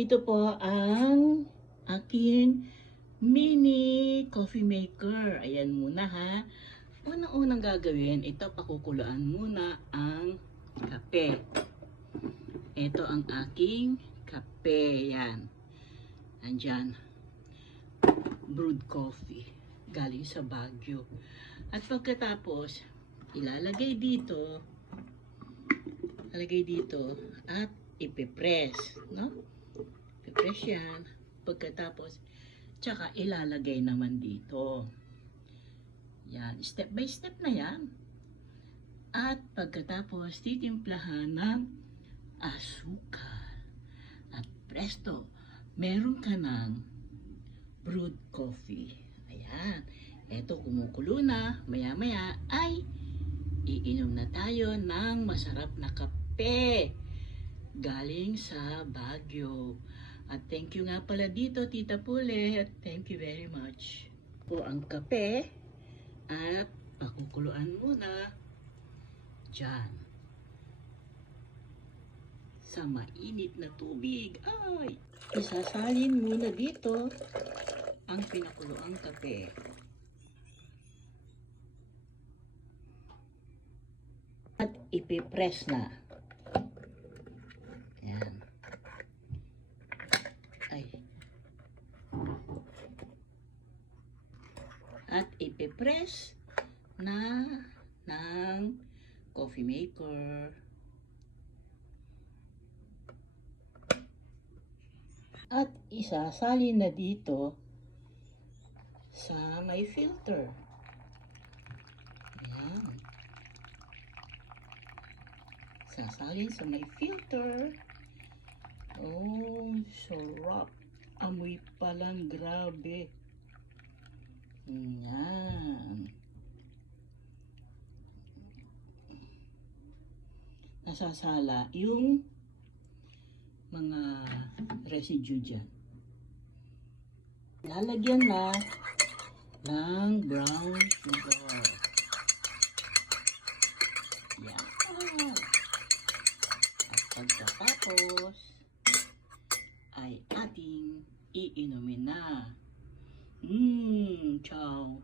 Ito po ang aking mini coffee maker. Ayan muna ha. Unang-unang gagawin, ito pakukuluan muna ang kape. Ito ang aking kape. Yan. Andyan. Brewed coffee. Galing sa Baguio. At pagkatapos, ilalagay dito. At ipipress. No? Ipipress yan. Pagkatapos, tsaka ilalagay naman dito. Yan. Step by step na yan. At pagkatapos, titimplahan ng asukal. At presto, meron ka ng brewed coffee. Ayan. Eto, kumukulo na. Maya-maya ay iinom na tayo ng masarap na kape. Galing sa Baguio. At thank you nga pala dito, Tita Pule. Thank you very much. Po ang kape. At pakukuluan muna. Diyan. Sa mainit na tubig. Ay! Isasalin muna dito ang pinakuluang kape. At ipipress na. Ayan. Ay. At ipipress na ng coffee maker. At isasalin na dito sa may filter. Ayan. Sasalin sa may filter. Oh, sarap. Amoy palang grabe. Ayan. Nasasala yung mga residue dyan. Lalagyan na ng brown sugar. Yan. At pagkatapos ay ating iinumin na. Ciao.